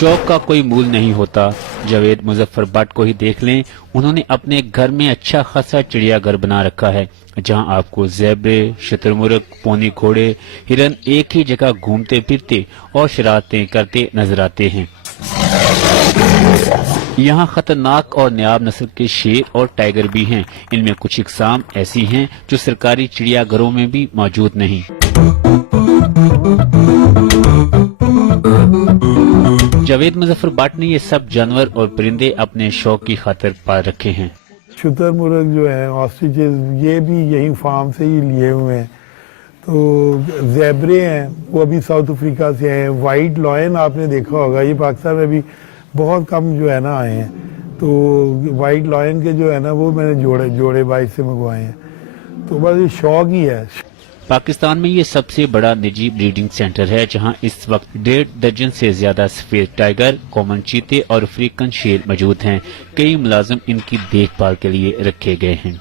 शौक का कोई मूल नहीं होता। जावेद मुजफ्फर भट्ट को ही देख लें, उन्होंने अपने घर में अच्छा खासा चिड़ियाघर बना रखा है, जहां आपको ज़ेबरे, शुतुरमुर्ग, पौनी घोड़े, हिरन एक ही जगह घूमते फिरते और शरारतें करते नजर आते हैं। यहाँ खतरनाक और नायाब नस्ल के शेर और टाइगर भी हैं। इनमें कुछ इकसाम ऐसी हैं जो सरकारी चिड़ियाघरों में भी मौजूद नहीं। जावेद मुजफ्फर भट्ट ने ये सब जानवर और परिंदे अपने शौक की खातिर पाल रखे हैं। शुतुरमुर्ग जो है, ऑस्ट्रिचेस, ये भी यही फार्म से ही लिए हुए हैं। तो ज़ेबरे हैं, वो अभी साउथ अफ्रीका से हैं। वाइट लॉयन आपने देखा होगा, ये पाकिस्तान में भी बहुत कम जो है ना आए हैं। तो वाइट लॉयन के जो है ना, वो मैंने जोड़े बाइक से मंगवाए हैं। तो बस ये शौक ही है। पाकिस्तान में ये सबसे बड़ा निजी ब्रीडिंग सेंटर है, जहां इस वक्त 1.5 दर्जन से ज्यादा सफेद टाइगर, कॉमन चीते और अफ्रीकन शेर मौजूद हैं। कई मुलाजिम इनकी देखभाल के लिए रखे गए हैं।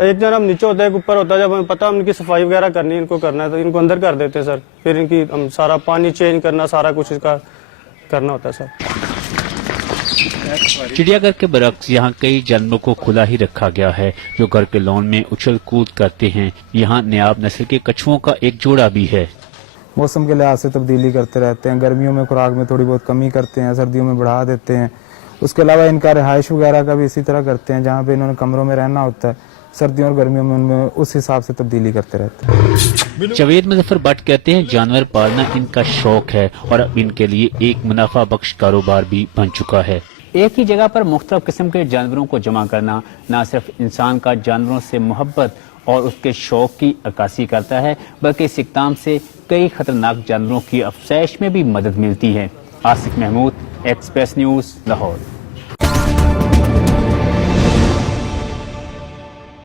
एक जन हम नीचे होता है, एक ऊपर होता है। जब हमें पता इनकी सफाई वगैरह करनी है, इनको करना है, तो इनको अंदर कर देते हैं सर। फिर इनकी हम सारा पानी चेंज करना, सारा कुछ इसका करना होता है सर। चिड़ियाघर के बरक्स यहाँ कई जानवरों को खुला ही रखा गया है, जो घर के लॉन में उछल कूद करते हैं। यहाँ नायाब नस्ल के कछुओं का एक जोड़ा भी है। मौसम के लिहाज से तब्दीली करते रहते हैं। गर्मियों में खुराक में थोड़ी बहुत कमी करते हैं, सर्दियों में बढ़ा देते हैं। उसके अलावा इनका रिहाइश वगैरह का भी इसी तरह करते हैं, जहाँ पे इन्होंने कमरों में रहना होता है। सर्दियों और गर्मियों में उनमें उस हिसाब से तब्दीली करते रहते हैं। जावेद मुजफ्फर भट्ट कहते हैं, जानवर पालना इनका शौक है और अब इनके लिए एक मुनाफा बख्श कारोबार भी बन चुका है। एक ही जगह पर मुख्तलिफ किस्म के जानवरों को जमा करना न सिर्फ इंसान का जानवरों से मोहब्बत और उसके शौक की अक्कासी करता है, बल्कि इस इक़दाम से कई खतरनाक जानवरों की अफज़ाइश में भी मदद मिलती है। Asif Mahmood, Express News, Lahore.